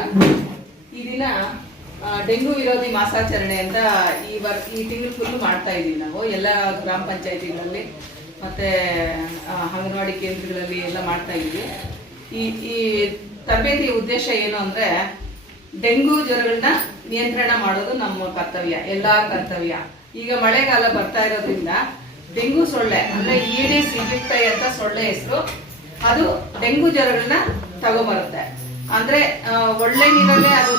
ಅಂತ. ಈ ದಿನ ಡೆಂಗು ವಿರೋಧಿ ಮಾಸಾಚರಣೆ ಅಂತ ಈ ವರ್, ಈ ತಿಂಗಳು ಫುಲ್ಲು ಮಾಡ್ತಾ ಇದ್ದೀವಿ ನಾವು, ಎಲ್ಲ ಗ್ರಾಮ ಪಂಚಾಯತಿಗಳಲ್ಲಿ ಮತ್ತೆ ಅಂಗನವಾಡಿ ಕೇಂದ್ರಗಳಲ್ಲಿ ಎಲ್ಲ ಮಾಡ್ತಾ ಇದ್ದೀವಿ ಈ ಈ ತರಬೇತಿ ಉದ್ದೇಶ ಏನು ಅಂದರೆ, ಡೆಂಗು ಜ್ವರಗಳನ್ನ ನಿಯಂತ್ರಣ ಮಾಡೋದು ನಮ್ಮ ಕರ್ತವ್ಯ, ಎಲ್ಲ ಕರ್ತವ್ಯ. ಈಗ ಮಳೆಗಾಲ ಬರ್ತಾ ಇರೋದ್ರಿಂದ ಡೆಂಗು ಸೊಳ್ಳೆ, ಅಂದರೆ ಈಡಿ ಈಜಿಪ್ಟೈ ಅಂತ ಸೊಳ್ಳೆ ಹೆಸರು, ಅದು ಡೆಂಗು ಜ್ವರಗಳನ್ನ ತಗೊಂಬರುತ್ತೆ. ಅಂದ್ರೆ ಒಳ್ಳೆ ನೀರಲ್ಲೇ ಅದು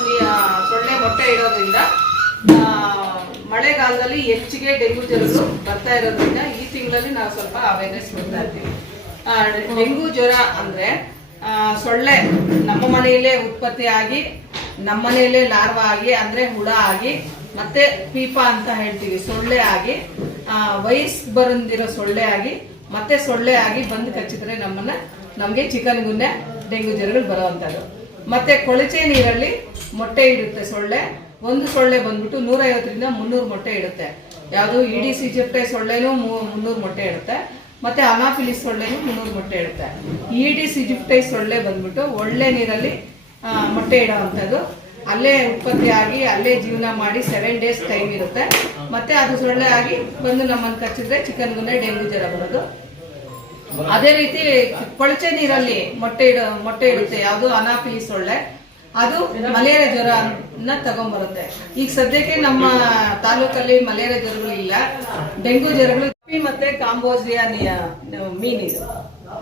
ಸೊಳ್ಳೆ ಮೊಟ್ಟೆ ಇಡೋದ್ರಿಂದ ಮಳೆಗಾಲದಲ್ಲಿ ಹೆಚ್ಚಿಗೆ ಡೆಂಗು ಜ್ವರಗಳು ಬರ್ತಾ ಇರೋದ್ರಿಂದ ಈ ತಿಂಗಳಲ್ಲಿ ನಾವು ಸ್ವಲ್ಪ ಅವೇರ್ನೆಸ್ ಕೊಡ್ತಾ ಇರ್ತೀವಿ. ಡೆಂಗು ಜ್ವರ ಅಂದ್ರೆ ಸೊಳ್ಳೆ ನಮ್ಮ ಮನೆಯಲ್ಲೇ ಉತ್ಪತ್ತಿ ಆಗಿ, ನಮ್ಮ ಮನೆಯಲ್ಲೇ ಲಾರ್ವ ಆಗಿ, ಅಂದ್ರೆ ಹುಳ ಆಗಿ, ಮತ್ತೆ ಪೀಪ ಅಂತ ಹೇಳ್ತೀವಿ, ಸೊಳ್ಳೆ ಆಗಿ ವಯಸ್ಸು ಬರಂದಿರೋ ಸೊಳ್ಳೆ ಆಗಿ, ಮತ್ತೆ ಸೊಳ್ಳೆ ಆಗಿ ಬಂದು ಕಚ್ಚಿದ್ರೆ ನಮ್ಮನ್ನ, ನಮಗೆ ಚಿಕನ್ ಗುನ್ನೆ ಡೆಂಗು ಜ್ವರಗಳು ಬರುವಂಥದ್ದು. ಮತ್ತೆ ಕೊಳಚೆ ನೀರಲ್ಲಿ ಮೊಟ್ಟೆ ಇಡುತ್ತೆ ಸೊಳ್ಳೆ. ಒಂದು ಸೊಳ್ಳೆ ಬಂದ್ಬಿಟ್ಟು ನೂರೈವತ್ತರಿಂದ ಮುನ್ನೂರು ಮೊಟ್ಟೆ ಇಡುತ್ತೆ. ಯಾವುದು ಇಡಿ ಸಿಜಿಪ್ಟೆ ಸೊಳ್ಳೆನೂ ಮುನ್ನೂರು ಮೊಟ್ಟೆ ಇಡುತ್ತೆ. ಮತ್ತೆ ಅನಾಫಿಲಿಸ್ ಸೊಳ್ಳೆನೂ ಮುನ್ನೂರು ಮೊಟ್ಟೆ ಇಡುತ್ತೆ. ಇಡಿ ಸಿಜಿಪ್ಟೈ ಸೊಳ್ಳೆ ಬಂದ್ಬಿಟ್ಟು ಒಳ್ಳೆ ನೀರಲ್ಲಿ ಮೊಟ್ಟೆ ಇಡೋವಂಥದ್ದು. ಅಲ್ಲೇ ಉತ್ಪತ್ತಿ ಆಗಿ, ಅಲ್ಲೇ ಜೀವನ ಮಾಡಿ ಸೆವೆನ್ ಡೇಸ್ ಟೈಮ್ ಇರುತ್ತೆ. ಮತ್ತೆ ಅದು ಸೊಳ್ಳೆ ಆಗಿ ಬಂದು ನಮ್ಮನ್ನು ಕಚ್ಚಿದ್ರೆ ಚಿಕನ್ ಡೆಂಗ್ಯೂ ಡೆಂಗು ಜ್ವರ ಬರೋದು. ಅದೇ ರೀತಿ ಕೊಳಚೆ ನೀರಲ್ಲಿ ಮೊಟ್ಟೆ ಇಡ, ಮೊಟ್ಟೆ ಇಡುತ್ತೆ. ಯಾವುದು ಅನಾಫಿಲಿ ಸೊಳ್ಳೆ, ಅದು ಮಲೇರಿಯಾ ಜ್ವರ ತಗೊಂಡ್ಬರುತ್ತೆ ಈಗ ಸದ್ಯಕ್ಕೆ ನಮ್ಮ ತಾಲೂಕಲ್ಲಿ ಮಲೇರಿಯಾ ಜ್ವರಗಳು ಇಲ್ಲ. ಡೆಂಗು ಜ್ವರಗಳು ಮತ್ತೆ ಕಾಂಬೋಜಿಯಾ ಮೀನಿದು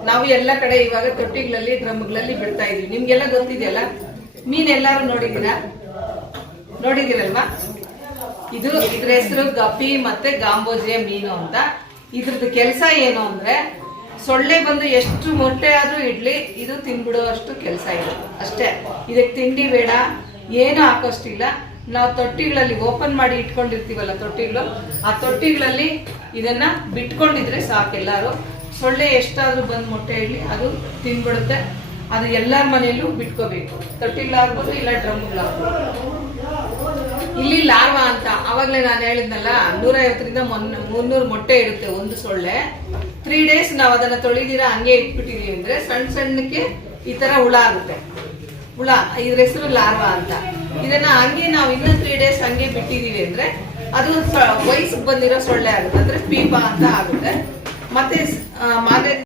ನಾವು ಎಲ್ಲ ಕಡೆ ಇವಾಗ ತೊಟ್ಟಿಗಳಲ್ಲಿ, ಡ್ರಮ್ಗಳಲ್ಲಿ ಬಿಡ್ತಾ ಇದೀವಿ. ನಿಮ್ಗೆಲ್ಲ ಗೊತ್ತಿದೆಯಲ್ಲ? ಮೀನ್ ಎಲ್ಲಾರು ನೋಡಿದೀರಾ ನೋಡಿದಿರಲ್ವಾ ಇದು ಇದ್ರ ಹೆಸರು ಗಪ್ಪಿ ಮತ್ತೆ ಗಾಂಬೋಜಿಯ ಮೀನು ಅಂತ. ಇದ್ರದ್ದು ಕೆಲಸ ಏನು ಅಂದ್ರೆ ಸೊಳ್ಳೆ ಬಂದು ಎಷ್ಟು ಮೊಟ್ಟೆ ಆದ್ರೂ ಇಡ್ಲಿ, ಇದು ತಿನ್ಬಿಡೋ ಅಷ್ಟು ಕೆಲಸ ಇದೆ ಅಷ್ಟೇ. ಇದಕ್ಕೆ ತಿಂಡಿ ಬೇಡ, ಏನು ಹಾಕೋಷ್ಟಿಲ್ಲ. ನಾವು ತೊಟ್ಟಿಗಳಲ್ಲಿ ಓಪನ್ ಮಾಡಿ ಇಟ್ಕೊಂಡಿರ್ತೀವಲ್ಲ ತೊಟ್ಟಿಗಳು, ಆ ತೊಟ್ಟಿಗಳಲ್ಲಿ ಇದನ್ನ ಬಿಟ್ಕೊಂಡಿದ್ರೆ ಸಾಕು ಎಲ್ಲಾರು. ಸೊಳ್ಳೆ ಎಷ್ಟಾದ್ರೂ ಬಂದು ಮೊಟ್ಟೆ ಇಡ್ಲಿ, ಅದು ತಿನ್ಬಿಡುತ್ತೆ. ಅದು ಎಲ್ಲರ ಮನೆಯಲ್ಲೂ ಬಿಟ್ಕೋಬೇಕು. ತೊಟ್ಟಿಗಳಾಗ್ಬೋದು ಇಲ್ಲ ಡ್ರಮ್ಗಳಾಗ್ಬೋದು. ಇಲ್ಲಿ ಲಾರ್ವಾ ಅಂತ. ಅವಾಗ್ಲೇ ನಾನು ಹೇಳಿದ್ನಲ್ಲ, ನೂರೈವತ್ತರಿಂದ ಮೊನ್ನೆ ಮುನ್ನೂರು ಮೊಟ್ಟೆ ಇಡುತ್ತೆ ಒಂದು ಸೊಳ್ಳೆ. ತ್ರೀ ಡೇಸ್ ನಾವು ಅದನ್ನ ತೊಳಿದಿರ, ಹಂಗೆ ಇಟ್ಬಿಟ್ಟಿದೀವಿ ಅಂದ್ರೆ ಸಣ್ಣ ಸಣ್ಣಕ್ಕೆ ಈ ತರ ಹುಳ ಆಗುತ್ತೆ. ಹುಳ, ಇದ್ರ ಹೆಸರು ಲಾರ್ವಾ ಅಂತ. ಇದನ್ನ ಹಂಗೆ ನಾವು ಇನ್ನೂ ತ್ರೀ ಡೇಸ್ ಹಂಗೆ ಬಿಟ್ಟಿದೀವಿ ಅಂದ್ರೆ ಅದು ವಯಸ್ಸಿಗೆ ಬಂದಿರೋ ಸೊಳ್ಳೆ ಆಗುತ್ತೆ. ಅಂದ್ರೆ ಪೀಪ ಅಂತ ಆಗುತ್ತೆ. ಮತ್ತೆ ಮಾರನೇ